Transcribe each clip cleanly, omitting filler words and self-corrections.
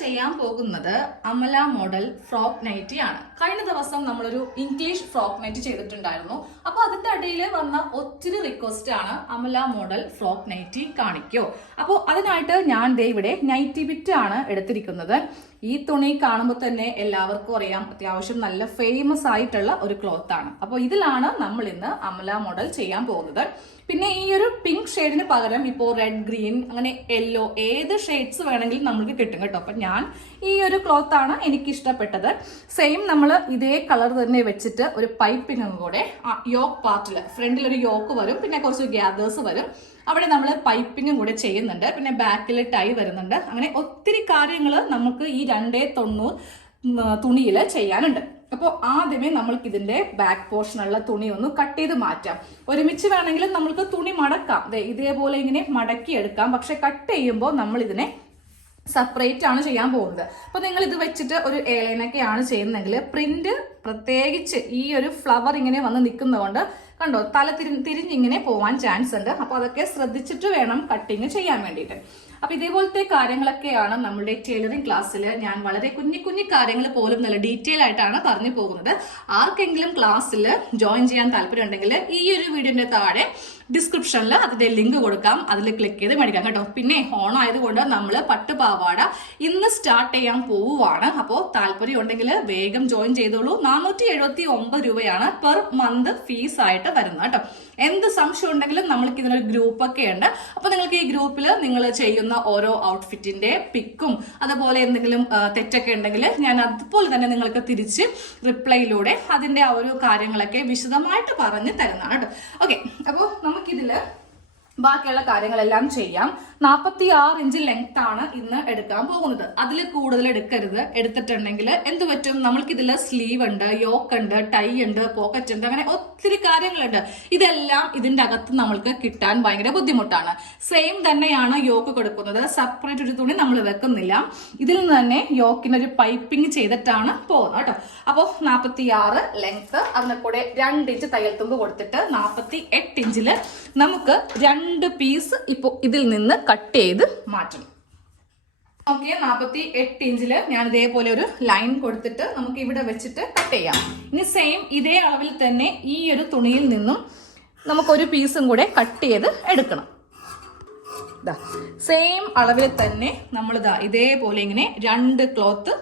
ചെയ്യാൻ പോകുന്നത് Amala model frock nightie ആണ്. കഴിഞ്ഞ ദിവസം നമ്മളൊരു ഇംഗ്ലീഷ് ഫ്രോക്ക് നൈറ്റി ചെയ്തിട്ടുണ്ടായിരുന്നു. അപ്പൊ അതിന്റെ അടിയിൽ വന്ന ഒത്തിരി റിക്വസ്റ്റ് ആണ് അമല മോഡൽ ഫ്രോക്ക് നൈറ്റി കാണിക്കോ. അപ്പോൾ അതിനായിട്ട് ഞാൻ ദേ ഇവിടെ നൈറ്റി ബിറ്റ് ആണ് എടുത്തിരിക്കുന്നത്. ഈ തുണി കാണുമ്പോൾ തന്നെ എല്ലാവർക്കും അറിയാം, അത്യാവശ്യം നല്ല ഫേമസ് ആയിട്ടുള്ള ഒരു ക്ലോത്ത് ആണ്. അപ്പോൾ ഇതിലാണ് നമ്മൾ ഇന്ന് അമല മോഡൽ ചെയ്യാൻ പോകുന്നത്. പിന്നെ ഈ ഒരു പിങ്ക് ഷെയ്ഡിന് പകരം ഇപ്പോൾ റെഡ്, ഗ്രീൻ, അങ്ങനെ യെല്ലോ ഏത് ഷെയ്ഡ്സ് വേണമെങ്കിലും നമുക്ക് കിട്ടും കേട്ടോ. അപ്പം ഞാൻ ഈ ഒരു ക്ലോത്ത് ആണ് എനിക്ക് ഇഷ്ടപ്പെട്ടത്. സെയിം നമ്മൾ ഇതേ കളർ തന്നെ വെച്ചിട്ട് ഒരു പൈപ്പിങ്ങും കൂടെ യോക്ക് പാർട്ടിൽ ഫ്രണ്ടിൽ ഒരു യോക്ക് വരും, പിന്നെ കുറച്ച് ഗ്യാദേഴ്സ് വരും, അവിടെ നമ്മൾ പൈപ്പിങ്ങും കൂടെ ചെയ്യുന്നുണ്ട്. പിന്നെ ബാക്കിൽ ടൈ വരുന്നുണ്ട്. അങ്ങനെ ഒത്തിരി കാര്യങ്ങൾ നമുക്ക് ഈ 290 തുണിയിൽ ചെയ്യാനുണ്ട്. അപ്പോൾ ആദ്യമേ നമ്മൾക്ക് ഇതിന്റെ ബാക്ക് പോർഷനുള്ള തുണി ഒന്ന് കട്ട് ചെയ്ത് മാറ്റാം. ഒരുമിച്ച് വേണമെങ്കിലും നമ്മൾക്ക് തുണി മടക്കാം, ഇതേപോലെ ഇങ്ങനെ മടക്കി എടുക്കാം. പക്ഷെ കട്ട് ചെയ്യുമ്പോൾ നമ്മൾ ഇതിനെ സെപ്പറേറ്റ് ആണ് ചെയ്യാൻ പോകുന്നത്. അപ്പൊ നിങ്ങൾ ഇത് വെച്ചിട്ട് ഒരു ഏലൈനൊക്കെയാണ് ചെയ്യുന്നതെങ്കിൽ പ്രിന്റ് പ്രത്യേകിച്ച് ഈ ഒരു ഫ്ലവർ ഇങ്ങനെ വന്ന് നിൽക്കുന്നതുകൊണ്ട് കണ്ടോ തല തിരിഞ്ഞിങ്ങനെ പോവാൻ ചാൻസ് ഉണ്ട്. അപ്പൊ അതൊക്കെ ശ്രദ്ധിച്ചിട്ട് വേണം കട്ടിങ് ചെയ്യാൻ വേണ്ടിയിട്ട്. അപ്പൊ ഇതേപോലത്തെ കാര്യങ്ങളൊക്കെയാണ് നമ്മുടെ ടൈലറിംഗ് ക്ലാസ്സിൽ ഞാൻ വളരെ കുഞ്ഞു കാര്യങ്ങൾ പോലും നല്ല ഡീറ്റെയിൽ ആയിട്ടാണ് പറഞ്ഞു പോകുന്നത്. ആർക്കെങ്കിലും ക്ലാസ്സിൽ ജോയിൻ ചെയ്യാൻ താല്പര്യം ഉണ്ടെങ്കിൽ ഈ ഒരു വീഡിയോന്റെ താഴെ ഡിസ്ക്രിപ്ഷനിൽ അതിന്റെ ലിങ്ക് കൊടുക്കാം, അതിൽ ക്ലിക്ക് ചെയ്ത് മേടിക്കാം കേട്ടോ. പിന്നെ ഓണം ആയതുകൊണ്ട് നമ്മൾ പട്ടുപാവാട ഇന്ന് സ്റ്റാർട്ട് ചെയ്യാൻ പോവുകയാണ്. അപ്പോൾ താല്പര്യം ഉണ്ടെങ്കിൽ വേഗം ജോയിൻ ചെയ്തോളൂ. 479 രൂപയാണ് പെർ മന്ത് ഫീസ് ആയിട്ട് വരുന്നത് കേട്ടോ. എന്ത് സംശയം ഉണ്ടെങ്കിലും നമ്മൾക്ക് ഇതിനൊരു ഗ്രൂപ്പൊക്കെ ഉണ്ട്. അപ്പൊ നിങ്ങൾക്ക് ഈ ഗ്രൂപ്പിൽ നിങ്ങൾ ചെയ്യുന്ന ഓരോ ഔട്ട്ഫിറ്റിന്റെ പിക്കും അതുപോലെ എന്തെങ്കിലും തെറ്റൊക്കെ ഉണ്ടെങ്കിൽ ഞാൻ അതുപോലെ തന്നെ നിങ്ങൾക്ക് തിരിച്ച് റിപ്ലൈയിലൂടെ അതിന്റെ ആ ഒരു കാര്യങ്ങളൊക്കെ വിശദമായിട്ട് പറഞ്ഞു തരുന്നതാണ് കേട്ടോ. ഓക്കെ, അപ്പോൾ നമുക്കിതില് ബാക്കിയുള്ള കാര്യങ്ങളെല്ലാം ചെയ്യാം. 46 ഇഞ്ച് ലെങ്ത് ആണ് ഇന്ന് എടുക്കാൻ പോകുന്നത്. അതിൽ കൂടുതൽ എടുക്കരുത്. എടുത്തിട്ടുണ്ടെങ്കിൽ എന്ത് പറ്റും, നമ്മൾക്കിതിൽ സ്ലീവ് ഉണ്ട്, യോക്ക് ഉണ്ട്, ടൈ ഉണ്ട്, പോക്കറ്റ് ഉണ്ട്, അങ്ങനെ ഒത്തിരി കാര്യങ്ങളുണ്ട്. ഇതെല്ലാം ഇതിന്റെ അകത്ത് നമ്മൾക്ക് കിട്ടാൻ ഭയങ്കര ബുദ്ധിമുട്ടാണ്. സെയിം തന്നെയാണ് യോക്ക് കൊടുക്കുന്നത്. സെപ്പറേറ്റ് ഒരു തുണി നമ്മൾ വെക്കുന്നില്ല. ഇതിൽ നിന്ന് തന്നെ യോക്കിനൊരു പൈപ്പിംഗ് ചെയ്തിട്ടാണ് പോകുന്നത് കേട്ടോ. അപ്പോൾ 46 ലെങ്ത്, അതിനെ കൂടെ 2 ഇഞ്ച് തയ്യൽ തുമ്പ് കൊടുത്തിട്ട് 48 ഇഞ്ചില് നമുക്ക് 2 പീസ് ഇപ്പോൾ ഇതിൽ നിന്ന് കട്ട് ചെയ്ത് മാറ്റണം. ഓക്കെ, 48 ഇഞ്ചില് ഞാൻ ഇതേപോലെ ഒരു ലൈൻ കൊടുത്തിട്ട് നമുക്ക് ഇവിടെ വെച്ചിട്ട് കട്ട് ചെയ്യാം. ഇനി സെയിം ഇതേ അളവിൽ തന്നെ ഈ ഒരു തുണിയിൽ നിന്നും നമുക്കൊരു പീസും കൂടെ കട്ട് ചെയ്ത് എടുക്കണം. സെയിം അളവിൽ തന്നെ നമ്മൾ ഇതേപോലെ ഇങ്ങനെ 2 ക്ലോത്ത്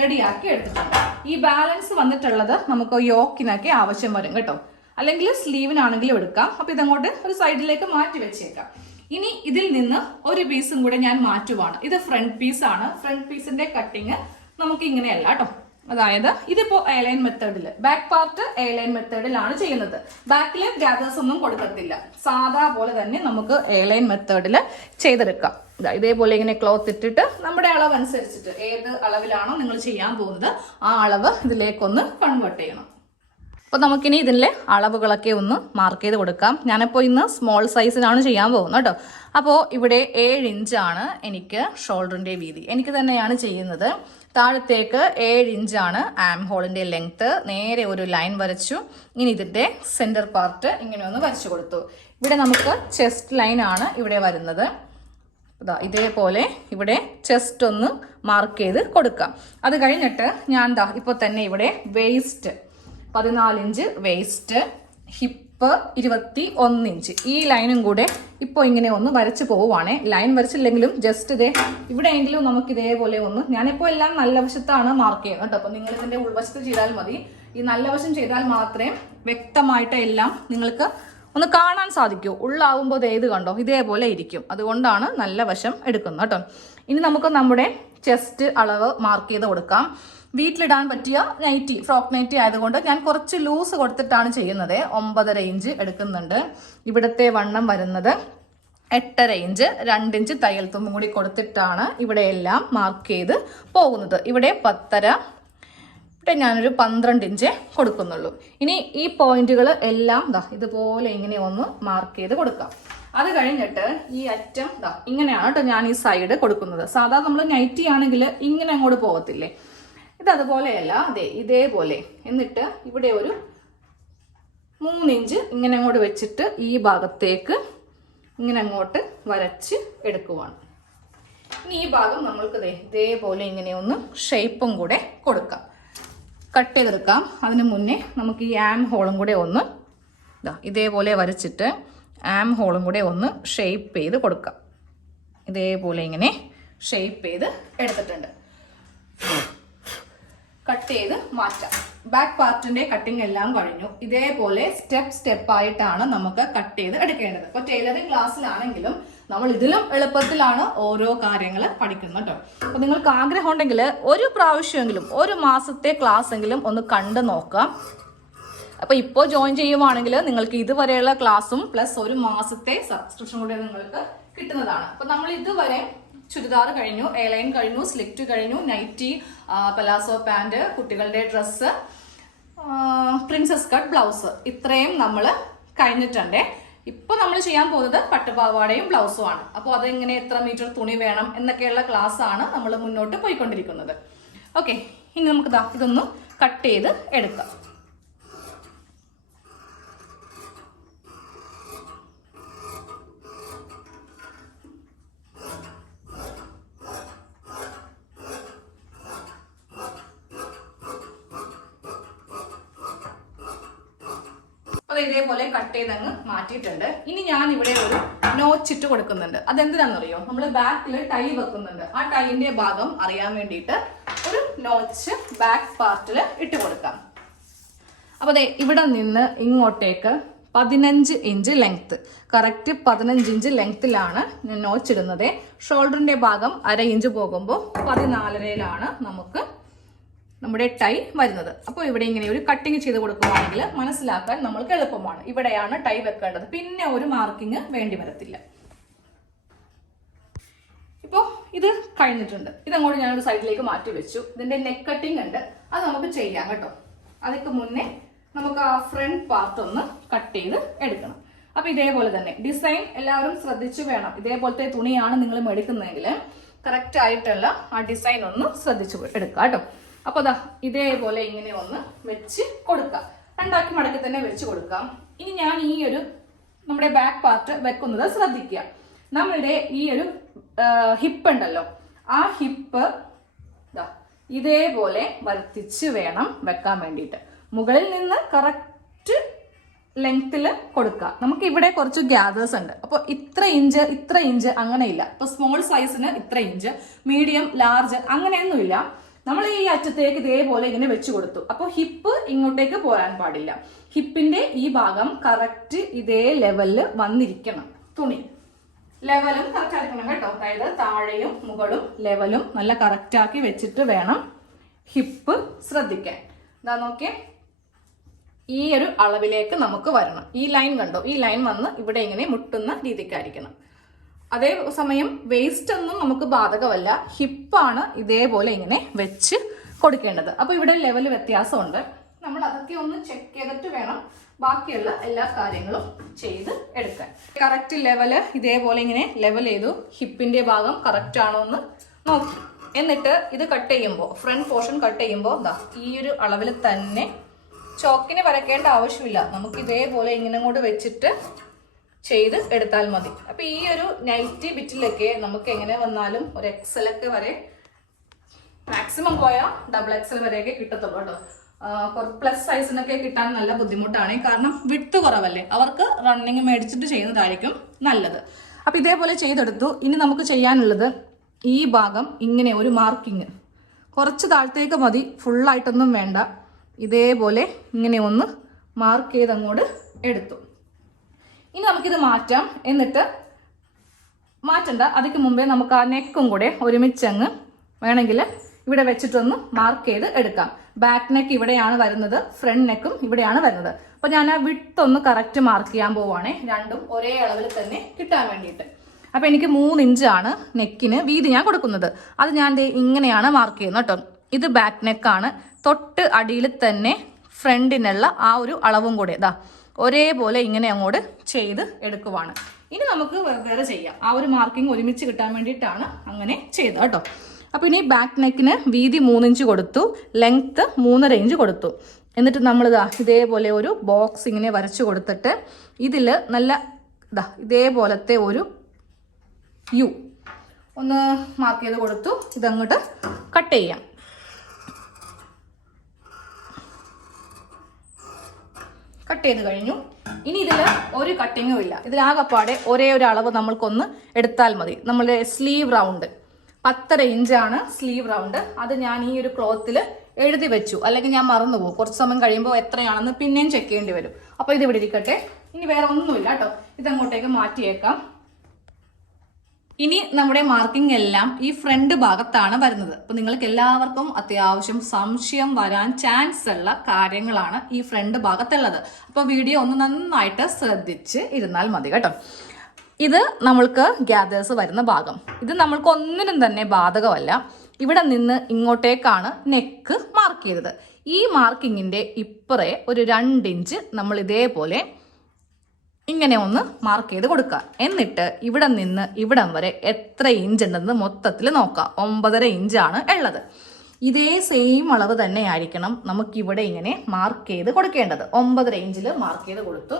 റെഡിയാക്കി എടുത്തിട്ടുണ്ട്. ഈ ബാലൻസ് വന്നിട്ടുള്ളത് നമുക്ക് യോക്കിനൊക്കെ ആവശ്യം വരും കേട്ടോ, അല്ലെങ്കിൽ സ്ലീവിനാണെങ്കിലും എടുക്കാം. അപ്പൊ ഇതങ്ങോട്ട് ഒരു സൈഡിലേക്ക് മാറ്റി വെച്ചേക്കാം. ഇനി ഇതിൽ നിന്ന് ഒരു പീസും കൂടെ ഞാൻ മാറ്റുവാണ്. ഇത് ഫ്രണ്ട് പീസ് ആണ്. ഫ്രണ്ട് പീസിന്റെ കട്ടിങ് നമുക്ക് ഇങ്ങനെയല്ല കേട്ടോ. അതായത് ഇതിപ്പോ എയർലൈൻ മെത്തേഡിൽ, ബാക്ക് പാർട്ട് എയർലൈൻ മെത്തേഡിലാണ് ചെയ്യുന്നത്. ബാക്കില് ഗ്യാദേഴ്സ് ഒന്നും കൊടുക്കത്തില്ല. സാധാ പോലെ തന്നെ നമുക്ക് എയർലൈൻ മെത്തേഡിൽ ചെയ്തെടുക്കാം. ഇതേപോലെ ഇങ്ങനെ ക്ലോത്ത് ഇട്ടിട്ട് നമ്മുടെ അളവ് അനുസരിച്ചിട്ട് ഏത് അളവിലാണോ നിങ്ങൾ ചെയ്യാൻ പോകുന്നത് ആ അളവ് ഇതിലേക്കൊന്ന് കൺവേർട്ട് ചെയ്യണം. അപ്പോൾ നമുക്കിനി ഇതിലെ അളവുകളൊക്കെ ഒന്ന് മാർക്ക് ചെയ്ത് കൊടുക്കാം. ഞാനിപ്പോൾ ഇന്ന് സ്മോൾ സൈസിനാണ് ചെയ്യാൻ പോകുന്നത് കേട്ടോ. അപ്പോൾ ഇവിടെ 7 ഇഞ്ചാണ് എനിക്ക് ഷോൾഡറിൻ്റെ വീതി. എനിക്ക് തന്നെയാണ് ചെയ്യുന്നത്. താഴത്തേക്ക് 7 ഇഞ്ചാണ് ആം ഹോളിൻ്റെ ലെങ്ത്ത്. നേരെ ഒരു ലൈൻ വരച്ചു. ഇനി ഇതിൻ്റെ സെൻറ്റർ പാർട്ട് ഇങ്ങനെ ഒന്ന് വരച്ചു കൊടുത്തു. ഇവിടെ നമുക്ക് ചെസ്റ്റ് ലൈനാണ് ഇവിടെ വരുന്നത്. ഇതേപോലെ ഇവിടെ ചെസ്റ്റ് ഒന്ന് മാർക്ക് ചെയ്ത് കൊടുക്കാം. അത് കഴിഞ്ഞിട്ട് ഞാൻ ഇപ്പോൾ തന്നെ ഇവിടെ waste 14 inch waste, hip 21 inch, ഈ ലൈനും കൂടെ ഇപ്പോൾ ഇങ്ങനെ ഒന്ന് വരച്ച് പോവുകയാണേ. ലൈൻ വരച്ചില്ലെങ്കിലും ജസ്റ്റ് ഇതേ ഇവിടെയെങ്കിലും നമുക്ക് ഇതേപോലെ ഒന്ന്, ഞാനിപ്പോൾ എല്ലാം നല്ല വശത്താണ് മാർക്ക് ചെയ്യുന്നത് കേട്ടോ. അപ്പോൾ നിങ്ങൾ ഇതിൻ്റെ ഉൾവശത്ത് ചെയ്താൽ മതി. ഈ നല്ല വശം ചെയ്താൽ മാത്രമേ വ്യക്തമായിട്ട് എല്ലാം നിങ്ങൾക്ക് ഒന്ന് കാണാൻ സാധിക്കൂ. ഉള്ളാവുമ്പോൾ ഇത് കണ്ടോ ഇതേപോലെ ഇരിക്കും. അതുകൊണ്ടാണ് നല്ല വശം എടുക്കുന്നത് കേട്ടോ. ഇനി നമുക്ക് നമ്മുടെ ചെസ്റ്റ് അളവ് മാർക്ക് ചെയ്ത് കൊടുക്കാം. വീട്ടിലിടാൻ പറ്റിയ നൈറ്റി, ഫ്രോക്ക് നൈറ്റി ആയതുകൊണ്ട് ഞാൻ കുറച്ച് ലൂസ് കൊടുത്തിട്ടാണ് ചെയ്യുന്നത്. 9.5 ഇഞ്ച് എടുക്കുന്നുണ്ട്. ഇവിടുത്തെ വണ്ണം വരുന്നത് 8.5 ഇഞ്ച്. 2 ഇഞ്ച് തയ്യൽ തുമ്പും കൂടി കൊടുത്തിട്ടാണ് ഇവിടെ എല്ലാം മാർക്ക് ചെയ്ത് പോകുന്നത്. ഇവിടെ 10.5, ഇവിടെ ഞാനൊരു 12 ഇഞ്ച് കൊടുക്കുന്നുള്ളൂ. ഇനി ഈ പോയിന്റുകൾ എല്ലാം ഇതുപോലെ ഇങ്ങനെ ഒന്ന് മാർക്ക് ചെയ്ത് കൊടുക്കാം. അത് കഴിഞ്ഞിട്ട് ഈ അറ്റം ഇങ്ങനെയാണ് കേട്ടോ ഞാൻ ഈ സൈഡ് കൊടുക്കുന്നത്. സാധാരണ നമ്മൾ നൈറ്റി ആണെങ്കിൽ ഇങ്ങനെ അങ്ങോട്ട് പോകത്തില്ലേ, ഇതതുപോലെയല്ല, ഇതേപോലെ. എന്നിട്ട് ഇവിടെ ഒരു 3 ഇഞ്ച് ഇങ്ങനെ അങ്ങോട്ട് വെച്ചിട്ട് ഈ ഭാഗത്തേക്ക് ഇങ്ങനെ അങ്ങോട്ട് വരച്ച് എടുക്കുവാണ്. ഇനി ഈ ഭാഗം നമ്മൾക്ക് ഇതേപോലെ ഇങ്ങനെ ഒന്ന് ഷേപ്പും കൂടെ കൊടുക്കാം, കട്ട് ചെയ്തെടുക്കാം. അതിന് മുന്നേ നമുക്ക് ഈ ആം ഹോളും കൂടെ ഒന്ന് ഇതേപോലെ വരച്ചിട്ട് ആം ഹോളും കൂടെ ഒന്ന് ഷേപ്പ് ചെയ്ത് കൊടുക്കാം. ഇതേപോലെ ഇങ്ങനെ ഷേപ്പ് ചെയ്ത് എടുത്തിട്ടുണ്ട്. കട്ട് ചെയ്ത് മാറ്റാം. ബാക്ക് പാർട്ടിന്റെ കട്ടിങ് എല്ലാം കഴിഞ്ഞു. ഇതേപോലെ സ്റ്റെപ്പ് ആയിട്ടാണ് നമുക്ക് കട്ട് ചെയ്ത് എടുക്കേണ്ടത്. ഇപ്പൊ ടൈലറിംഗ് ക്ലാസ്സിലാണെങ്കിലും നമ്മൾ ഇതിലും എളുപ്പത്തിലാണ് ഓരോ കാര്യങ്ങൾ പഠിക്കുന്നത് കേട്ടോ. അപ്പൊ നിങ്ങൾക്ക് ആഗ്രഹം ഉണ്ടെങ്കിൽ ഒരു പ്രാവശ്യമെങ്കിലും, ഒരു മാസത്തെ ക്ലാസ് എങ്കിലും ഒന്ന് കണ്ടു നോക്കാം. അപ്പൊ ഇപ്പോൾ ജോയിൻ ചെയ്യുവാണെങ്കിൽ നിങ്ങൾക്ക് ഇതുവരെയുള്ള ക്ലാസ്സും പ്ലസ് ഒരു മാസത്തെ സബ്സ്ക്രിപ്ഷൻ കൂടെ നിങ്ങൾക്ക് കിട്ടുന്നതാണ്. അപ്പൊ നമ്മൾ ഇതുവരെ ചുരിദാർ കഴിഞ്ഞു, എ ലൈൻ കഴിഞ്ഞു, സ്ലിറ്റ് കഴിഞ്ഞു, നൈറ്റി, പലാസോ പാന്റ്, കുട്ടികളുടെ ഡ്രസ്സ്, പ്രിൻസസ് കട്ട്, ബ്ലൗസ്, ഇത്രയും നമ്മൾ കഴിഞ്ഞിട്ടുണ്ട്. ഇപ്പൊ നമ്മൾ ചെയ്യാൻ പോകുന്നത് പട്ടുപാവാടയും ബ്ലൗസും ആണ്. അപ്പോൾ അതെങ്ങനെ എത്ര മീറ്റർ തുണി വേണം എന്നൊക്കെയുള്ള ക്ലാസ് ആണ് നമ്മൾ മുന്നോട്ട് പോയിക്കൊണ്ടിരിക്കുന്നത്. ഓക്കെ, ഇനി നമുക്ക് ഇതൊന്ന് കട്ട് ചെയ്ത് എടുക്കാം. ഇതേപോലെ കട്ട് ചെയ്ത് അങ്ങ് മാറ്റിയിട്ടുണ്ട്. ഇനി ഞാൻ ഇവിടെ ഒരു നോച്ചിട്ട് കൊടുക്കുന്നുണ്ട്. അതെന്തിനാണെന്നറിയോ? നമ്മൾ ബാക്കിൽ ടൈ വെക്കുന്നുണ്ട്. ആ ടൈന്റെ ഭാഗം അറിയാൻ വേണ്ടിയിട്ട് ഒരു നോച്ച് ബാക്ക് പാർട്ടിൽ ഇട്ട് കൊടുക്കാം. അപ്പൊ ഇവിടെ നിന്ന് ഇങ്ങോട്ടേക്ക് 15 ഇഞ്ച് ലെങ്ത്, കറക്റ്റ് 15 ഇഞ്ച് ലെങ്ത്തിലാണ് ഞാൻ നോച്ച് ഇടുന്നത്. ഷോൾഡറിന്റെ ഭാഗം 1/2 ഇഞ്ച് പോകുമ്പോൾ 14.5-ലാണ് നമുക്ക് നമ്മുടെ ടൈ വരുന്നത്. അപ്പോൾ ഇവിടെ ഇങ്ങനെ ഒരു കട്ടിങ് ചെയ്ത് കൊടുക്കുകയാണെങ്കിൽ മനസ്സിലാക്കാൻ നമ്മൾക്ക് എളുപ്പമാണ്. ഇവിടെയാണ് ടൈ വെക്കേണ്ടത്, പിന്നെ ഒരു മാർക്കിങ് വേണ്ടി വരത്തില്ല. ഇപ്പോൾ ഇത് കഴിഞ്ഞിട്ടുണ്ട്. ഇതങ്ങോട്ട് ഞാനൊരു സൈഡിലേക്ക് മാറ്റി വെച്ചു. ഇതിന്റെ നെക്ക് കട്ടിങ് ഉണ്ട്, അത് നമുക്ക് ചെയ്യാം കേട്ടോ. അതൊക്കെ മുന്നേ നമുക്ക് ആ ഫ്രണ്ട് പാർട്ട് ഒന്ന് കട്ട് ചെയ്ത് എടുക്കണം. അപ്പൊ ഇതേപോലെ തന്നെ ഡിസൈൻ എല്ലാവരും ശ്രദ്ധിച്ചു വേണം. ഇതേപോലത്തെ തുണിയാണ് നിങ്ങൾ എടുക്കുന്നതെങ്കിൽ കറക്റ്റ് ആയിട്ടുള്ള ആ ഡിസൈൻ ഒന്ന് ശ്രദ്ധിച്ചു എടുക്കാം കേട്ടോ. അപ്പൊ ഇതേപോലെ ഇങ്ങനെ ഒന്ന് വെച്ച് കൊടുക്കാം. രണ്ടാക്കി മടക്കി തന്നെ വെച്ച് കൊടുക്കാം. ഇനി ഞാൻ ഈ ഒരു നമ്മുടെ ബാക്ക് പാർട്ട് വെക്കുന്നത് ശ്രദ്ധിക്കുക. നമ്മളുടെ ഈ ഒരു ഹിപ്പ് ഉണ്ടല്ലോ, ആ ഹിപ്പ് ഇതേപോലെ വർത്തിച്ച് വേണം വെക്കാൻ വേണ്ടിയിട്ട്. മുകളിൽ നിന്ന് കറക്റ്റ് ലെങ്ത്തിൽ കൊടുക്കുക. നമുക്ക് ഇവിടെ കുറച്ച് ഗ്യാദേഴ്സ് ഉണ്ട്. അപ്പോൾ ഇത്ര ഇഞ്ച് അങ്ങനെയില്ല. ഇപ്പൊ സ്മോൾ സൈസിന് ഇത്ര ഇഞ്ച്, മീഡിയം, ലാർജ് അങ്ങനെയൊന്നുമില്ല. നമ്മൾ ഈ അറ്റത്തേക്ക് ഇതേപോലെ ഇങ്ങനെ വെച്ച് കൊടുത്തു. അപ്പോൾ ഹിപ്പ് ഇങ്ങോട്ടേക്ക് പോരാൻ പാടില്ല. ഹിപ്പിന്റെ ഈ ഭാഗം കറക്റ്റ് ഇതേ ലെവലിൽ വന്നിരിക്കണം. തുണി ലെവലും കറക്റ്റ് ആയിരിക്കണം കേട്ടോ. അതായത് താഴെയും മുകളും ലെവലും നല്ല കറക്റ്റ് ആക്കി വെച്ചിട്ട് വേണം ഹിപ്പ് ശ്രദ്ധിക്കാൻ. എന്താ നോക്കിയേ, ഈ ഒരു അളവിലേക്ക് നമുക്ക് വരണം. ഈ ലൈൻ കണ്ടോ, ഈ ലൈൻ വന്ന് ഇവിടെ ഇങ്ങനെ മുട്ടുന്ന രീതിക്കായിരിക്കണം. അതേ സമയം വേസ്റ്റ് ഒന്നും നമുക്ക് ബാധകമല്ല. ഹിപ്പാണ് ഇതേപോലെ ഇങ്ങനെ വെച്ച് കൊടുക്കേണ്ടത്. അപ്പൊ ഇവിടെ ലെവൽ വ്യത്യാസമുണ്ട്. നമ്മൾ അതൊക്കെ ഒന്ന് ചെക്ക് ചെയ്തിട്ട് വേണം ബാക്കിയുള്ള എല്ലാ കാര്യങ്ങളും ചെയ്ത് എടുക്കാൻ. കറക്റ്റ് ലെവല് ഇതേപോലെ ഇങ്ങനെ ലെവൽ ചെയ്തു. ഹിപ്പിന്റെ ഭാഗം കറക്റ്റ് ആണോ എന്ന് നോക്കി. എന്നിട്ട് ഇത് കട്ട് ചെയ്യുമ്പോൾ, ഫ്രണ്ട് പോർഷൻ കട്ട് ചെയ്യുമ്പോൾ ഈ ഒരു അളവിൽ തന്നെ ചോക്കിന് വരയ്ക്കേണ്ട ആവശ്യമില്ല. നമുക്ക് ഇതേപോലെ ഇങ്ങനെ കൂടെ വെച്ചിട്ട് ചെയ്ത് എടുത്താൽ മതി. അപ്പൊ ഈ ഒരു നൈറ്റി ബിറ്റിലൊക്കെ നമുക്ക് എങ്ങനെ വന്നാലും ഒരു XL ഒക്കെ വരെ, മാക്സിമം പോയാൽ XXL വരെയൊക്കെ കിട്ടത്തുള്ളൂ കേട്ടോ. പ്ലസ് സൈസിനൊക്കെ കിട്ടാൻ നല്ല ബുദ്ധിമുട്ടാണ്. കാരണം വിട്ട് കുറവല്ലേ, അവർക്ക് റണ്ണിങ് മേടിച്ചിട്ട് ചെയ്യുന്നതായിരിക്കും നല്ലത്. അപ്പൊ ഇതേപോലെ ചെയ്തെടുത്തു. ഇനി നമുക്ക് ചെയ്യാനുള്ളത് ഈ ഭാഗം ഇങ്ങനെ ഒരു മാർക്കിങ് കുറച്ച് താഴത്തേക്ക് മതി, ഫുള്ളായിട്ടൊന്നും വേണ്ട. ഇതേപോലെ ഇങ്ങനെ ഒന്ന് മാർക്ക് ചെയ്ത് അങ്ങോട്ട് എടുത്തു. ഇനി നമുക്കിത് മാറ്റാം. എന്നിട്ട് മാറ്റണ്ട, അതിക്ക് മുമ്പേ നമുക്ക് ആ നെക്കും കൂടെ ഒരുമിച്ചങ്ങ് വേണമെങ്കിൽ ഇവിടെ വെച്ചിട്ടൊന്ന് മാർക്ക് ചെയ്ത് എടുക്കാം. ബാക്ക് നെക്ക് ഇവിടെയാണ് വരുന്നത്, ഫ്രണ്ട് നെക്കും ഇവിടെയാണ് വരുന്നത്. അപ്പൊ ഞാൻ ആ വിട്ട് ഒന്ന് കറക്റ്റ് മാർക്ക് ചെയ്യാൻ പോവുകയാണെ, രണ്ടും ഒരേ അളവിൽ തന്നെ കിട്ടാൻ വേണ്ടിയിട്ട്. അപ്പൊ എനിക്ക് 3 ഇഞ്ചാണ് നെക്കിന് വീതി ഞാൻ കൊടുക്കുന്നത്. അത് ഞാൻ ഇങ്ങനെയാണ് മാർക്ക് ചെയ്യുന്നത് കേട്ടോ. ഇത് ബാക്ക് നെക്കാണ്. തൊട്ട് അടിയിൽ തന്നെ ഫ്രണ്ടിനുള്ള ആ ഒരു അളവും കൂടെ ഒരേപോലെ ഇങ്ങനെ അങ്ങോട്ട് ചെയ്ത് എടുക്കുവാണ്. ഇനി നമുക്ക് വേറെ ചെയ്യാം. ആ ഒരു മാർക്കിംഗ് ഒരുമിച്ച് കിട്ടാൻ വേണ്ടിയിട്ടാണ് അങ്ങനെ ചെയ്തത് കേട്ടോ. അപ്പോൾ ഇനി ബാക്ക് നെക്കിന് വീതി 3 ഇഞ്ച് കൊടുത്തു, ലെങ്ത്ത് 3.5 ഇഞ്ച് കൊടുത്തു. എന്നിട്ട് നമ്മൾ ഇതേപോലെ ഒരു ബോക്സ് ഇങ്ങനെ വരച്ചു കൊടുത്തിട്ട് ഇതിൽ നല്ല ഇതേപോലത്തെ ഒരു ഒന്ന് മാർക്ക് ചെയ്ത് കൊടുത്തു. ഇതങ്ങോട്ട് കട്ട് ചെയ്യാം. കട്ട് ചെയ്ത് കഴിഞ്ഞു. ഇനി ഇതിൽ ഒരു കട്ടിങ്ങും ഇല്ല. ഇതിലാകപ്പാടെ ഒരേ ഒരു അളവ് നമ്മൾക്കൊന്ന് എടുത്താൽ മതി. നമ്മളുടെ സ്ലീവ് റൗണ്ട് 10.5 ഇഞ്ചാണ് സ്ലീവ് റൗണ്ട്. അത് ഞാൻ ഈ ഒരു ക്ലോത്തിൽ എഴുതി വെച്ചു, അല്ലെങ്കിൽ ഞാൻ മറന്നു പോകും. കുറച്ച് സമയം കഴിയുമ്പോൾ എത്രയാണെന്ന് പിന്നെയും ചെക്ക് ചെയ്യേണ്ടി വരും. അപ്പോൾ ഇത് ഇവിടെ ഇരിക്കട്ടെ. ഇനി വേറെ ഒന്നുമില്ല കേട്ടോ. ഇതങ്ങോട്ടേക്ക് മാറ്റിയേക്കാം. ഇനി നമ്മുടെ മാർക്കിംഗ് എല്ലാം ഈ ഫ്രണ്ട് ഭാഗത്താണ് വരുന്നത്. അപ്പൊ നിങ്ങൾക്ക് എല്ലാവർക്കും അത്യാവശ്യം സംശയം വരാൻ ചാൻസ് ഉള്ള കാര്യങ്ങളാണ് ഈ ഫ്രണ്ട് ഭാഗത്തുള്ളത്. അപ്പൊ വീഡിയോ ഒന്ന് നന്നായിട്ട് ശ്രദ്ധിച്ച് ഇരുന്നാൽ മതി കേട്ടോ. ഇത് നമ്മൾക്ക് ഗ്യാദേഴ്സ് വരുന്ന ഭാഗം. ഇത് നമ്മൾക്ക് ഒന്നിനും തന്നെ ബാധകമല്ല. ഇവിടെ നിന്ന് ഇങ്ങോട്ടേക്കാണ് നെക്ക് മാർക്ക് ചെയ്തത്. ഈ മാർക്കിങ്ങിന്റെ ഇപ്പറേ ഒരു 2 ഇഞ്ച് നമ്മൾ ഇതേപോലെ ഇങ്ങനെ ഒന്ന് മാർക്ക് ചെയ്ത് കൊടുക്കുക. എന്നിട്ട് ഇവിടെ നിന്ന് ഇവിടം വരെ എത്ര ഇഞ്ച് ഉണ്ടെന്ന് മൊത്തത്തിൽ നോക്കാം. 9.5 ഇഞ്ചാണ് ഉള്ളത്. ഇതേ സെയിം അളവ് തന്നെ ആയിരിക്കണം നമുക്കിവിടെ ഇങ്ങനെ മാർക്ക് ചെയ്ത് കൊടുക്കേണ്ടത്. 9.5 ഇഞ്ചിൽ മാർക്ക് ചെയ്ത് കൊടുത്തു.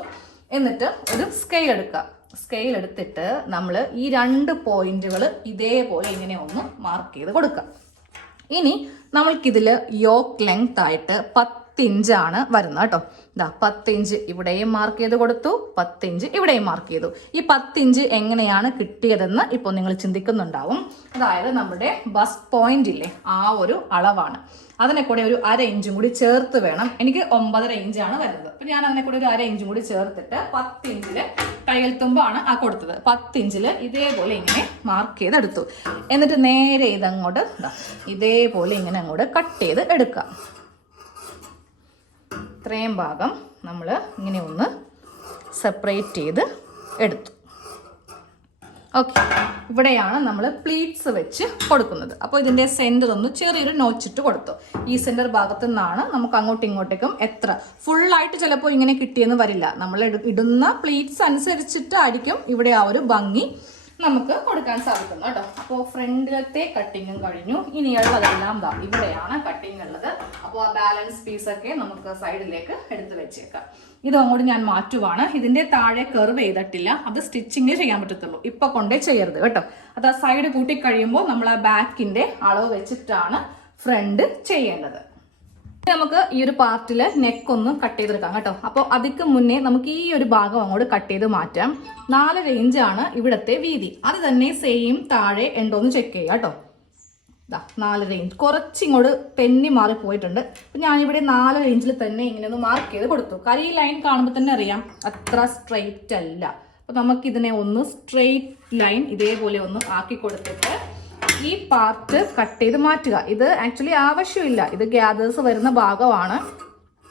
എന്നിട്ട് ഒരു സ്കെയിൽ എടുക്കുക. സ്കെയിൽ എടുത്തിട്ട് നമ്മൾ ഈ 2 പോയിന്റുകൾ ഇതേപോലെ ഇങ്ങനെ ഒന്ന് മാർക്ക് ചെയ്ത് കൊടുക്കുക. ഇനി നമ്മൾക്കിതിൽ യോക്ക് ലെങ്ത് ആയിട്ട് 10 ഇഞ്ചാണ് വരുന്നത് കേട്ടോ. ഇതാ 10 ഇഞ്ച് ഇവിടെയും മാർക്ക് ചെയ്ത് കൊടുത്തു, 10 ഇഞ്ച് ഇവിടെയും മാർക്ക് ചെയ്തു. ഈ 10 ഇഞ്ച് എങ്ങനെയാണ് കിട്ടിയതെന്ന് ഇപ്പോൾ നിങ്ങൾ ചിന്തിക്കുന്നുണ്ടാവും. അതായത് നമ്മുടെ ബസ്റ്റ് പോയിന്റ് ഇല്ലേ, ആ ഒരു അളവാണ്. അതിനെ കൂടെ ഒരു 1/2 ഇഞ്ചും കൂടി ചേർത്ത് വേണം. എനിക്ക് 9.5 ഇഞ്ചാണ് വരുന്നത്. അപ്പൊ ഞാൻ അതിനെ കൂടെ ഒരു 1/2 ഇഞ്ചും കൂടി ചേർത്തിട്ട് 10 ഇഞ്ചില് തയ്യൽ തുമ്പാണ് ആ കൊടുത്തത്. 10 ഇഞ്ചില് ഇതേപോലെ ഇങ്ങനെ മാർക്ക് ചെയ്തെടുത്തു. എന്നിട്ട് നേരെ ഇതങ്ങോട്ട് ഇതേപോലെ ഇങ്ങനെ അങ്ങോട്ട് കട്ട് ചെയ്ത് എടുക്കാം. ഇത്രയും ഭാഗം നമ്മൾ ഇങ്ങനെ ഒന്ന് സെപ്പറേറ്റ് ചെയ്ത് എടുത്തു. ഓക്കെ, ഇവിടെയാണ് നമ്മൾ പ്ലീറ്റ്സ് വെച്ച് കൊടുക്കുന്നത്. അപ്പോൾ ഇതിൻ്റെ സെൻറ്റർ ഒന്ന് ചെറിയൊരു നോച്ചിട്ട് കൊടുത്തു. ഈ സെൻറ്റർ ഭാഗത്തു നിന്നാണ് നമുക്ക് അങ്ങോട്ടും ഇങ്ങോട്ടേക്കും എത്ര ഫുള്ളായിട്ട് ചിലപ്പോൾ ഇങ്ങനെ കിട്ടിയെന്ന് വരില്ല. നമ്മൾ ഇടുന്ന പ്ലീറ്റ്സ് അനുസരിച്ചിട്ടായിരിക്കും ഇവിടെ ആ ഒരു ഭംഗി നമുക്ക് കൊടുക്കാൻ സാധിക്കുന്നു കേട്ടോ. അപ്പോൾ ഫ്രണ്ടിലത്തെ കട്ടിങ്ങും കഴിഞ്ഞു. ഇനിയുള്ളതെല്ലാം ദാ ഇവിടെയാണ് കട്ടിങ് ഉള്ളത്. അപ്പോൾ ആ ബാലൻസ് പീസൊക്കെ നമുക്ക് സൈഡിലേക്ക് എടുത്ത് വെച്ചേക്കാം. ഇത് അങ്ങോട്ട് ഞാൻ മാറ്റുവാണ്. ഇതിന്റെ താഴെ കർവ് ചെയ്തിട്ടില്ല, അത് സ്റ്റിച്ചിങ് ചെയ്യാൻ പറ്റത്തുള്ളൂ. ഇപ്പൊ കൊണ്ടേ ചെയ്യരുത് കേട്ടോ. അത് ആ സൈഡ് കൂട്ടി കഴിയുമ്പോൾ നമ്മൾ ആ ബാക്കിന്റെ അളവ് വെച്ചിട്ടാണ് ഫ്രണ്ട് ചെയ്യേണ്ടത്. നമുക്ക് ഈ ഒരു പാർട്ടില് നെക്ക് ഒന്ന് കട്ട് ചെയ്തെടുക്കാം കേട്ടോ. അപ്പോൾ അതിക്ക് മുന്നേ നമുക്ക് ഈ ഒരു ഭാഗം അങ്ങോട്ട് കട്ട് ചെയ്ത് മാറ്റാം. 4.5 ഇഞ്ചാണ് ഇവിടത്തെ വീതി. അത് തന്നെ സെയിം താഴെ ഉണ്ടോന്ന് ചെക്ക് ചെയ്യാം കേട്ടോ. 4.5 ഇഞ്ച് കുറച്ചിങ്ങോട്ട് തെന്നി മാറി പോയിട്ടുണ്ട്. അപ്പം ഞാനിവിടെ 4.5 ഇഞ്ചിൽ തന്നെ ഇങ്ങനെ ഒന്ന് മാർക്ക് ചെയ്ത് കൊടുത്തു. കാര്യം ഈ ലൈൻ കാണുമ്പോൾ തന്നെ അറിയാം അത്ര സ്ട്രെയിറ്റ് അല്ല. അപ്പം നമുക്കിതിനെ ഒന്ന് സ്ട്രെയിറ്റ് ലൈൻ ഇതേപോലെ ഒന്ന് ആക്കി കൊടുത്തിട്ട് ഈ പാർട്ട് കട്ട് ചെയ്ത് മാറ്റുക. ഇത് ആക്ച്വലി ആവശ്യമില്ല, ഇത് ഗ്യാദേഴ്സ് വരുന്ന ഭാഗമാണ്.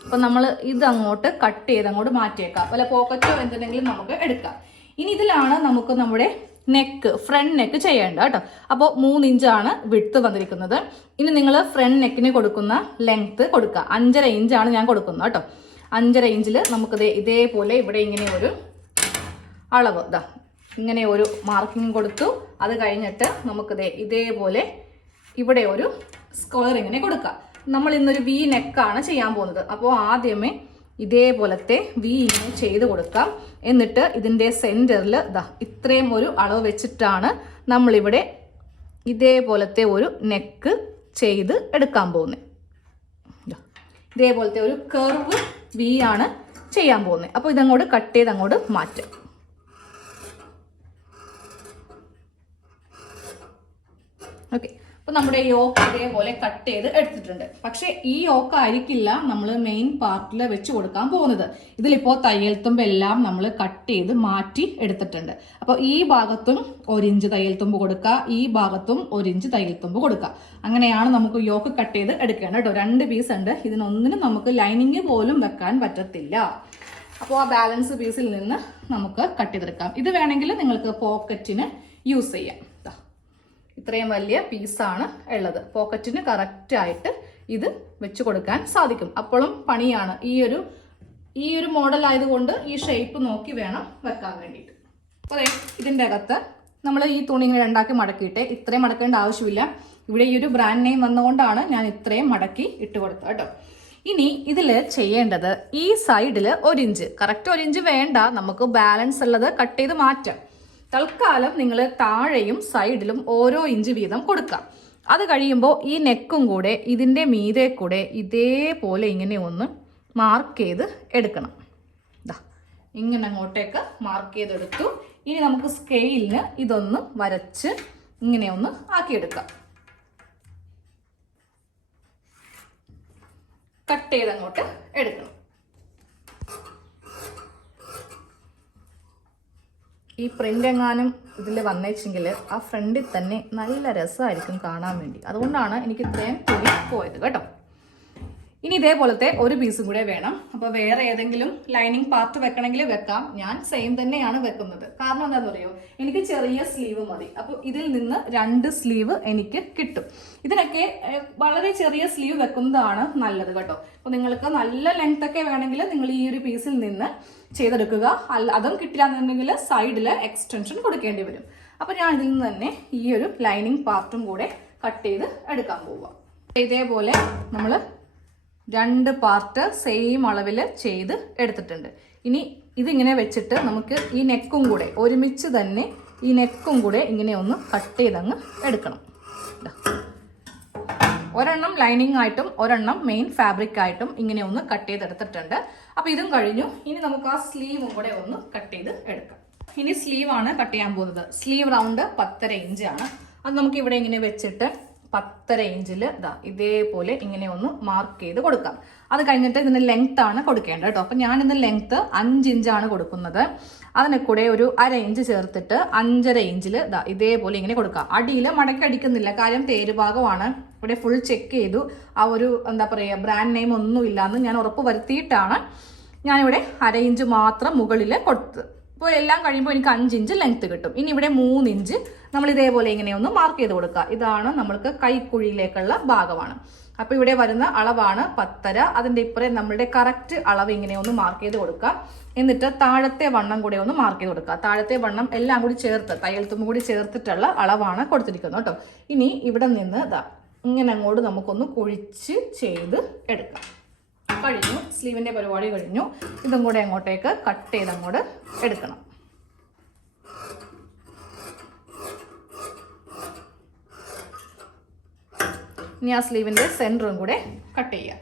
അപ്പം നമ്മൾ ഇതങ്ങോട്ട് കട്ട് ചെയ്ത് അങ്ങോട്ട് മാറ്റിയേക്കാം. വല്ല പോക്കറ്റോ എന്തെങ്കിലും നമുക്ക് എടുക്കാം. ഇനി ഇതിലാണ് നമുക്ക് നമ്മുടെ നെക്ക് ഫ്രണ്ട് നെക്ക് ചെയ്യേണ്ട കേട്ടോ. അപ്പോൾ 3 ഇഞ്ചാണ് വിഡ്ത്ത് വന്നിരിക്കുന്നത്. ഇനി നിങ്ങൾ ഫ്രണ്ട് നെക്കിന് കൊടുക്കുന്ന ലെങ്ത്ത് കൊടുക്കുക. 5.5 ഇഞ്ചാണ് ഞാൻ കൊടുക്കുന്നത് കേട്ടോ. 5.5 ഇഞ്ചിൽ നമുക്കിത് ഇതേപോലെ ഇവിടെ ഇങ്ങനെ ഒരു അളവ് ഇങ്ങനെ ഒരു മാർക്കിംഗ് കൊടുത്തു. അത് കഴിഞ്ഞിട്ട് നമുക്കിത് ഇതേപോലെ ഇവിടെ ഒരു സ്ക്വയർ ഇങ്ങനെ കൊടുക്കാം. നമ്മൾ ഇന്നൊരു വി നെക്കാണ് ചെയ്യാൻ പോകുന്നത്. അപ്പോൾ ആദ്യമേ ഇതേപോലത്തെ വി ഇങ്ങനെ ചെയ്ത് കൊടുക്കാം. എന്നിട്ട് ഇതിൻ്റെ സെൻറ്ററിൽ ഇത്രയും ഒരു അളവ് വെച്ചിട്ടാണ് നമ്മളിവിടെ ഇതേപോലത്തെ ഒരു നെക്ക് ചെയ്ത് എടുക്കാൻ പോകുന്നത്. ഇതേപോലത്തെ ഒരു കർവ് വി ആണ് ചെയ്യാൻ പോകുന്നത്. അപ്പോൾ ഇതങ്ങോട്ട് കട്ട് ചെയ്ത് അങ്ങോട്ട് മാറ്റാം. ഓക്കെ, അപ്പോൾ നമ്മുടെ യോക്ക് ഇതേപോലെ കട്ട് ചെയ്ത് എടുത്തിട്ടുണ്ട്. പക്ഷേ ഈ യോക്ക് ആയിരിക്കില്ല നമ്മൾ മെയിൻ പാർട്ടിൽ വെച്ച് കൊടുക്കാൻ പോകുന്നത്. ഇതിലിപ്പോൾ തയ്യൽ തുമ്പ് എല്ലാം നമ്മൾ കട്ട് ചെയ്ത് മാറ്റി എടുത്തിട്ടുണ്ട്. അപ്പോൾ ഈ ഭാഗത്തും 1 ഇഞ്ച് തയ്യൽ തുമ്പ് കൊടുക്കുക, ഈ ഭാഗത്തും 1 ഇഞ്ച് തയ്യൽ തുമ്പ് കൊടുക്കുക. അങ്ങനെയാണ് നമുക്ക് യോക്ക് കട്ട് ചെയ്ത് എടുക്കേണ്ടത് കേട്ടോ. 2 പീസ് ഉണ്ട്. ഇതിനൊന്നിനും നമുക്ക് ലൈനിങ് പോലും വെക്കാൻ പറ്റത്തില്ല. അപ്പോൾ ആ ബാലൻസ് പീസിൽ നിന്ന് നമുക്ക് കട്ട് ചെയ്തെടുക്കാം. ഇത് വേണമെങ്കിൽ നിങ്ങൾക്ക് പോക്കറ്റിന് യൂസ് ചെയ്യാം. ഇത്രയും വലിയ പീസാണ് ഉള്ളത്. പോക്കറ്റിന് കറക്റ്റായിട്ട് ഇത് വെച്ച് കൊടുക്കാൻ സാധിക്കും. അപ്പോഴും പണിയാണ്. ഈ ഒരു മോഡൽ ആയതുകൊണ്ട് ഈ ഷേപ്പ് നോക്കി വേണം വെക്കാൻ വേണ്ടിയിട്ട്. അപ്പോൾ ഇതിൻ്റെ അകത്ത് നമ്മൾ ഈ തുണി ഇങ്ങനെ 2ആക്കി മടക്കിയിട്ട് ഇത്രയും മടക്കേണ്ട ആവശ്യമില്ല. ഇവിടെ ഈ ഒരു ബ്രാൻഡ് നെയിം വന്നുകൊണ്ടാണ് ഞാൻ ഇത്രയും മടക്കി ഇട്ട് കൊടുത്തത് കേട്ടോ. ഇനി ഇതിൽ ചെയ്യേണ്ടത് ഈ സൈഡിൽ 1 ഇഞ്ച്, കറക്റ്റ് 1 ഇഞ്ച് വേണ്ട, നമുക്ക് ബാലൻസ് ഉള്ളത് കട്ട് ചെയ്ത് മാറ്റാം. തൽക്കാലം നിങ്ങൾ താഴെയും സൈഡിലും ഓരോ ഇഞ്ച് വീതം കൊടുക്കാം. അത് കഴിയുമ്പോൾ ഈ നെക്കും കൂടെ ഇതിൻ്റെ മീതെ കൂടെ ഇതേപോലെ ഇങ്ങനെ ഒന്ന് മാർക്ക് ചെയ്ത് എടുക്കണം. ഇങ്ങനെ അങ്ങോട്ടേക്ക് മാർക്ക് ചെയ്തെടുത്തു. ഇനി നമുക്ക് സ്കെയിലിന് ഇതൊന്ന് വരച്ച് ഇങ്ങനെ ഒന്ന് ആക്കിയെടുക്കാം. കട്ട് ചെയ്ത് അങ്ങോട്ട് എടുക്കണം. ഈ പ്രിന്റ് എങ്ങാനും ഇതിൽ വന്നേച്ചെങ്കിൽ ആ ഫ്രണ്ടിൽ തന്നെ നല്ല രസമായിരിക്കും കാണാൻ വേണ്ടി. അതുകൊണ്ടാണ് എനിക്ക് ഇത്രയും കൂടി പോയത് കേട്ടോ. ഇനി ഇതേപോലത്തെ ഒരു പീസും കൂടെ വേണം. അപ്പോൾ വേറെ ഏതെങ്കിലും ലൈനിങ് പാർട്ട് വെക്കണമെങ്കിൽ വെക്കാം. ഞാൻ സെയിം തന്നെയാണ് വെക്കുന്നത്. കാരണം എന്താണെന്ന് അറിയോ, എനിക്ക് ചെറിയ സ്ലീവ് മതി. അപ്പോൾ ഇതിൽ നിന്ന് 2 സ്ലീവ് എനിക്ക് കിട്ടും. ഇതിനൊക്കെ വളരെ ചെറിയ സ്ലീവ് വെക്കുന്നതാണ് നല്ലത് കേട്ടോ. അപ്പോൾ നിങ്ങൾക്ക് നല്ല ലെങ്ത് ഒക്കെ വേണമെങ്കിൽ നിങ്ങൾ ഈ ഒരു പീസിൽ നിന്ന് ചെയ്തെടുക്കുക. അതും കിട്ടില്ലാന്നുണ്ടെങ്കിൽ സൈഡിൽ എക്സ്റ്റൻഷൻ കൊടുക്കേണ്ടി വരും. അപ്പോൾ ഞാൻ ഇതിൽ നിന്ന് തന്നെ ഈ ഒരു ലൈനിങ് പാർട്ടും കൂടെ കട്ട് ചെയ്ത് എടുക്കാൻ പോവുക. ഇതേപോലെ നമ്മൾ 2 പാർട്ട് സെയിം അളവിൽ ചെയ്ത് എടുത്തിട്ടുണ്ട്. ഇനി ഇതിങ്ങനെ വെച്ചിട്ട് നമുക്ക് ഈ നെക്കും കൂടെ ഒരുമിച്ച് തന്നെ ഈ നെക്കും കൂടെ ഇങ്ങനെ ഒന്ന് കട്ട് ചെയ്തങ്ങ് എടുക്കണം. ഒരെണ്ണം ലൈനിങ് ആയിട്ടും ഒരെണ്ണം മെയിൻ ഫാബ്രിക് ആയിട്ടും ഇങ്ങനെ ഒന്ന് കട്ട് ചെയ്തെടുത്തിട്ടുണ്ട്. അപ്പോൾ ഇതും കഴിഞ്ഞു. ഇനി നമുക്ക് ആ സ്ലീവും കൂടെ ഒന്ന് കട്ട് ചെയ്ത് എടുക്കാം. ഇനി സ്ലീവാണ് കട്ട് ചെയ്യാൻ പോകുന്നത്. സ്ലീവ് റൗണ്ട് 10.5 ഇഞ്ചാണ്. അത് നമുക്ക് ഇവിടെ ഇങ്ങനെ വെച്ചിട്ട് 10.5 ഇഞ്ചിൽ ഇതേപോലെ ഇങ്ങനെ ഒന്ന് മാർക്ക് ചെയ്ത് കൊടുക്കാം. അത് കഴിഞ്ഞിട്ട് ഇതിന് ലെങ്ത് ആണ് കൊടുക്കേണ്ടത് കേട്ടോ. അപ്പം ഞാനിന്ന് ലെങ്ത്ത് 5 ഇഞ്ചാണ് കൊടുക്കുന്നത്. അതിനെ കൂടെ ഒരു 1/2 ഇഞ്ച് ചേർത്തിട്ട് 5.5 ഇഞ്ചിൽ ഇതേപോലെ ഇങ്ങനെ കൊടുക്കാം. അടിയിൽ മടക്കി അടിക്കുന്നില്ല, കാര്യം തേരുഭാഗമാണ്. ഇവിടെ ഫുൾ ചെക്ക് ചെയ്തു. ആ ഒരു എന്താ പറയുക ബ്രാൻഡ് നെയിം ഒന്നും ഇല്ലാന്ന് ഞാൻ ഉറപ്പ് വരുത്തിയിട്ടാണ് ഞാനിവിടെ 1/2 ഇഞ്ച് മാത്രം മുകളിൽ കൊടുത്തത്. അപ്പോൾ എല്ലാം കഴിയുമ്പോൾ എനിക്ക് 5 ഇഞ്ച് ലെങ്ത് കിട്ടും. ഇനി ഇവിടെ 3 ഇഞ്ച് നമ്മൾ ഇതേപോലെ ഇങ്ങനെ ഒന്ന് മാർക്ക് ചെയ്ത് കൊടുക്കുക. ഇതാണ് നമ്മൾക്ക് കൈക്കുഴിയിലേക്കുള്ള ഭാഗമാണ്. അപ്പോൾ ഇവിടെ വരുന്ന അളവാണ് 10.5. അതിൻ്റെ ഇപ്പുറം നമ്മളുടെ കറക്റ്റ് അളവ് ഇങ്ങനെ ഒന്ന് മാർക്ക് ചെയ്ത് കൊടുക്കുക. എന്നിട്ട് താഴത്തെ വണ്ണം കൂടെ ഒന്ന് മാർക്ക് ചെയ്ത് കൊടുക്കുക. താഴത്തെ വണ്ണം എല്ലാം കൂടി ചേർത്ത് തയ്യൽ തുമ്പ് കൂടി ചേർത്തിട്ടുള്ള അളവാണ് കൊടുത്തിരിക്കുന്നത് കേട്ടോ. ഇനി ഇവിടെ നിന്ന് ഇങ്ങനെ അങ്ങോട്ട് നമുക്കൊന്ന് കുഴിച്ച് ചെയ്ത് എടുക്കാം. കഴിഞ്ഞു, സ്ലീവിൻ്റെ പരിപാടി കഴിഞ്ഞു. ഇതും കൂടെ അങ്ങോട്ടേക്ക് കട്ട് ചെയ്ത് അങ്ങോട്ട് എടുക്കണം. ഇനി ആ സ്ലീവിൻ്റെ സെൻറ്ററും കൂടെ കട്ട് ചെയ്യുക.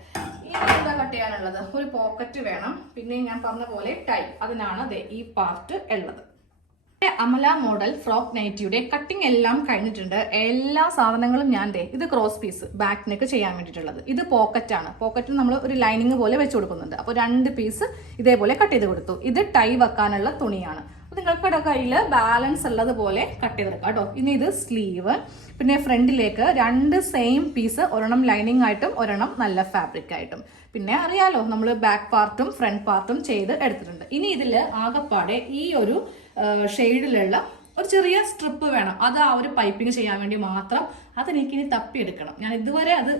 ഇനി എന്താ കട്ട് ചെയ്യാനുള്ളത്? ഒരു പോക്കറ്റ് വേണം. പിന്നെ ഞാൻ പറഞ്ഞ പോലെ ടൈ, അതിനാണ് ഈ പാർട്ട് ഉള്ളത്. അമല മോഡൽ ഫ്രോക്ക് നൈറ്റിയുടെ കട്ടിങ് എല്ലാം കഴിഞ്ഞിട്ടുണ്ട്. എല്ലാ സാധനങ്ങളും ഞാൻ ഇത് ക്രോസ് പീസ് ബാക്ക് നെക്ക് ചെയ്യാൻ വേണ്ടിയിട്ടുള്ളത്. ഇത് പോക്കറ്റാണ്. പോക്കറ്റിന് നമ്മൾ ഒരു ലൈനിങ് പോലെ വെച്ച് കൊടുക്കുന്നുണ്ട്. അപ്പോൾ 2 പീസ് ഇതേപോലെ കട്ട് ചെയ്ത് കൊടുത്തു. ഇത് ടൈ വെക്കാനുള്ള തുണിയാണ്. അപ്പോൾ നിങ്ങൾക്കിടെ കയ്യിൽ ബാലൻസ് ഉള്ളതുപോലെ കട്ട് ചെയ്തെടുക്കാം കേട്ടോ. ഇനി ഇത് സ്ലീവ്, പിന്നെ ഫ്രണ്ടിലേക്ക് 2 സെയിം പീസ്, ഒരെണ്ണം ലൈനിങ് ആയിട്ടും ഒരെണ്ണം നല്ല ഫാബ്രിക് ആയിട്ടും. പിന്നെ അറിയാലോ നമ്മൾ ബാക്ക് പാർട്ടും ഫ്രണ്ട് പാർട്ടും ചെയ്ത് എടുത്തിട്ടുണ്ട്. ഇനി ഇതിൽ ആകെപ്പാടെ ഈ ഒരു ഷെയ്ഡിലുള്ള ഒരു ചെറിയ സ്ട്രിപ്പ് വേണം. അത് ആ ഒരു പൈപ്പിംഗ് ചെയ്യാൻ വേണ്ടി മാത്രം. അതെനിക്കിനി തപ്പിയെടുക്കണം. ഞാൻ ഇതുവരെ അത്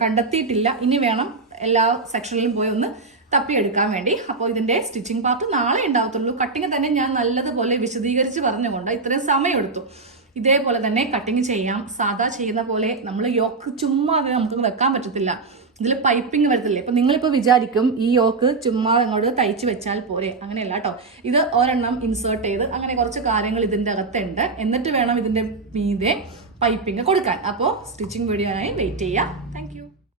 കണ്ടെത്തിയിട്ടില്ല. ഇനി വേണം എല്ലാ സെക്ഷനിലും പോയി ഒന്ന് തപ്പിയെടുക്കാൻ വേണ്ടി. അപ്പോൾ ഇതിൻ്റെ സ്റ്റിച്ചിങ് പാർട്ട് നാളെ ഉണ്ടാവത്തുള്ളൂ. കട്ടിങ് തന്നെ ഞാൻ നല്ലതുപോലെ വിശദീകരിച്ച് പറഞ്ഞുകൊണ്ട് ഇത്രയും സമയമെടുത്തു. ഇതേപോലെ തന്നെ കട്ടിങ് ചെയ്യാം. സാധാ ചെയ്യുന്ന പോലെ നമ്മൾ യോക്ക് ചുമ്മാ നമുക്ക് വെക്കാൻ പറ്റത്തില്ല. ഇതിൽ പൈപ്പിംഗ് വരത്തില്ലേ. അപ്പോൾ നിങ്ങളിപ്പോൾ വിചാരിക്കും ഈ യോക്ക് ചുമ്മാ അങ്ങോട്ട് തയ്ച്ച് വെച്ചാൽ പോരെ. അങ്ങനെയല്ല കേട്ടോ. ഇത് ഒരെണ്ണം ഇൻസേർട്ട് ചെയ്ത് അങ്ങനെ കുറച്ച് കാര്യങ്ങൾ ഇതിൻ്റെ അകത്തുണ്ട്. എന്നിട്ട് വേണം ഇതിൻ്റെ മീതെ പൈപ്പിംഗ് കൊടുക്കാൻ. അപ്പോൾ സ്റ്റിച്ചിങ് വീഡിയോനായി വെയിറ്റ് ചെയ്യാം. Thank you.